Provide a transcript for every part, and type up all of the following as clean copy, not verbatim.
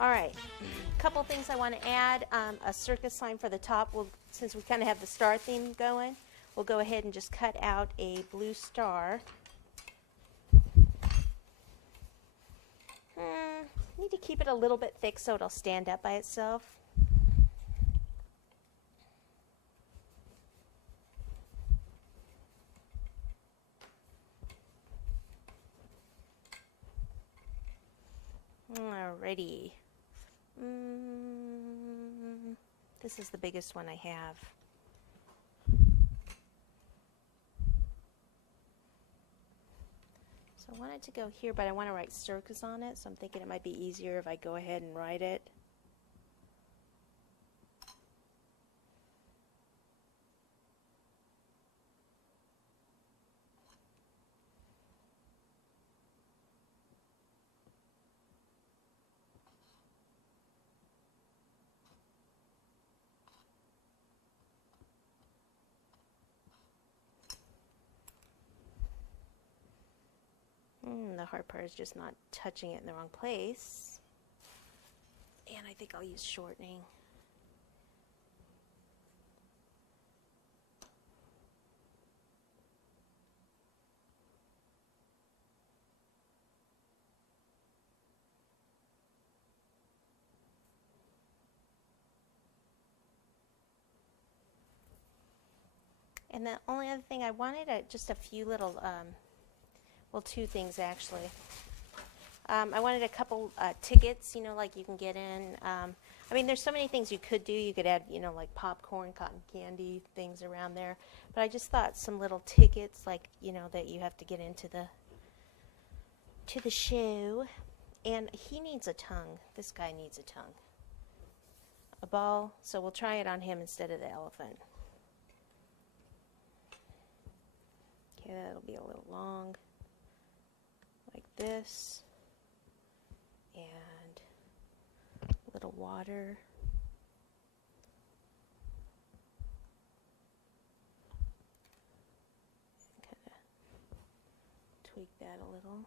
All right, a couple things I want to add. A circus sign for the top. Since we kind of have the star theme going, we'll go ahead and just cut out a blue star. Need to keep it a little bit thick so it'll stand up by itself. Alrighty. This is the biggest one I have. So I wanted to go here, but I want to write Circus on it, so I'm thinking it might be easier if I go ahead and write it. The hard part is just not touching it in the wrong place. And I think I'll use shortening. And the only other thing I wanted, just a few little well, two things actually. I wanted a couple tickets, like you can get in. I mean, there's so many things you could do. You could add, like popcorn, cotton candy, things around there. But I just thought some little tickets, like, that you have to get into the show. And he needs a tongue. This guy needs a tongue. A ball. So we'll try it on him instead of the elephant. Okay, that'll be a little long. Like this, and a little water. Kind of tweak that a little.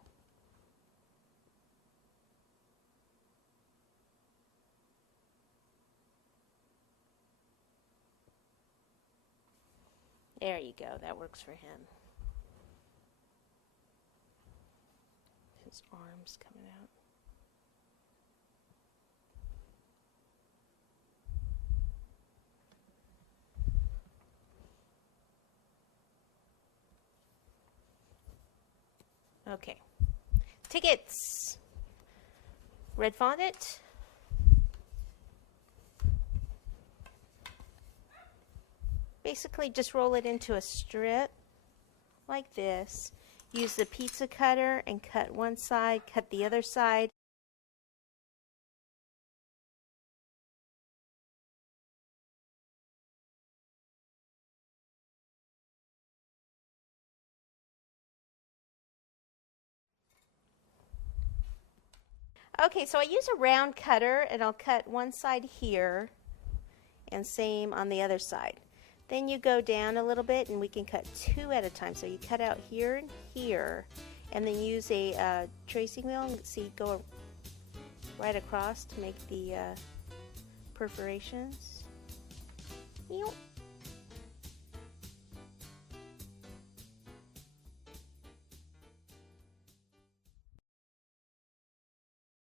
There you go, that works for him. His arms coming out. Okay, tickets. Red fondant. Basically just roll it into a strip like this. Use the pizza cutter and cut one side, cut the other side. Okay, so I use a round cutter and I'll cut one side here and same on the other side. Then you go down a little bit and we can cut two at a time. So you cut out here and here and then use a tracing wheel and see, go right across to make the perforations. Ew.